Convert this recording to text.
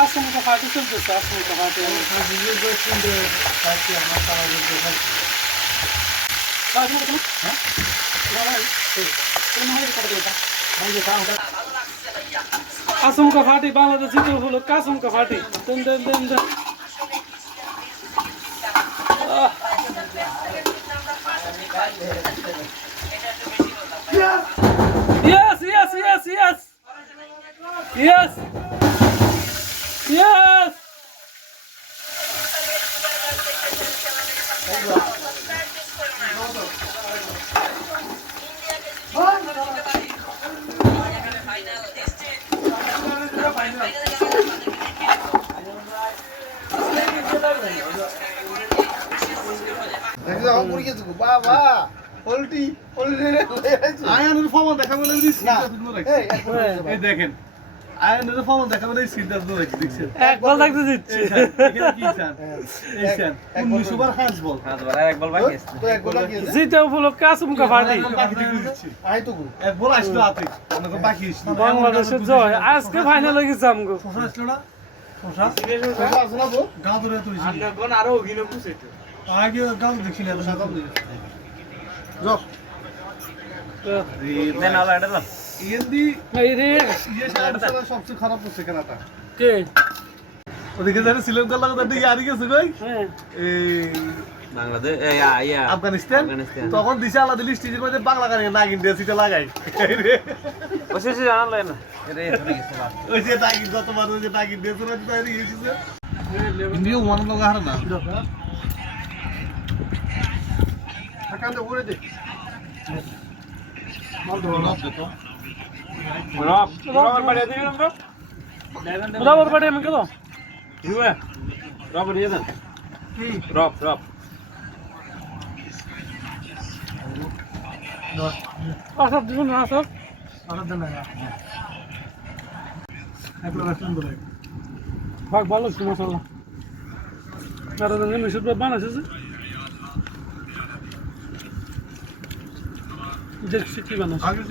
আসমকা party চলতেছে আসমকা party আসমকা party Bangladesh জিতে হলো কাসমকা পার্টি দেন দেন দেন দেন Yes, yes, yes, yes. Yes. Yes. বাবা পোল্ট্রি আয়নের ফর্ম দেখাবো না এই দেখেন আয়নের ফর্ম দেখাবো না সিদ্ধান্ত দূর রাখছি দেখছেন এক বল দেখতে দিচ্ছি এখানে কি চান এই চান 19 বার হাঁস বল এক বল বাকি আছে তো এক গোলা গিয়েছে জিতে হলো কাসমকা পার্টি বাকি দিয়ে দিচ্ছি আই তো এক বল আসলো হাতে আমাকে বাকি আসলো বাংলাদেশের জয় আজকে ফাইনালে গেছে আমগো শশা আসলো না শশা আসলা বো গাও ধরে তুই কোন আরো অভিনয় করছে আগে গাও দেখিলে তো সাদা যাও দেন আলো এটা দাও ইয়েন্দি এই রে সারা সবচেয়ে খারাপ হচ্ছে খেলাটা কে ওদিকে যারা শ্রীলঙ্কার লাগা তাদের হারি গেছে কই হ্যাঁ এই বাংলাদেশ ইয়া আফগানিস্তান তখন দিশা আলাদা লিস্টের মধ্যে বাংলা গান নাক ইন্ডিয়া সিটা লাগাই ওসে সে জানালে না এরে হয়ে গেছে ওই যে নাক গতবার ওই যে নাক ইন্ডিয়া সুরা দিতে হারি গেছে ইন্ডিয়া ওয়ান লগা হার না আকান্দে উড়ে দে রবার বাড়ি দিবি আমরা রবার বাড়ি আমি কেন ইউয়া রবার দিয়ে দেন রব আসব দিন আসব ভাগ ভালো ছিল মশলা আর দেন মিশুর বানাইছে দেখছি কি বানাইছে আগে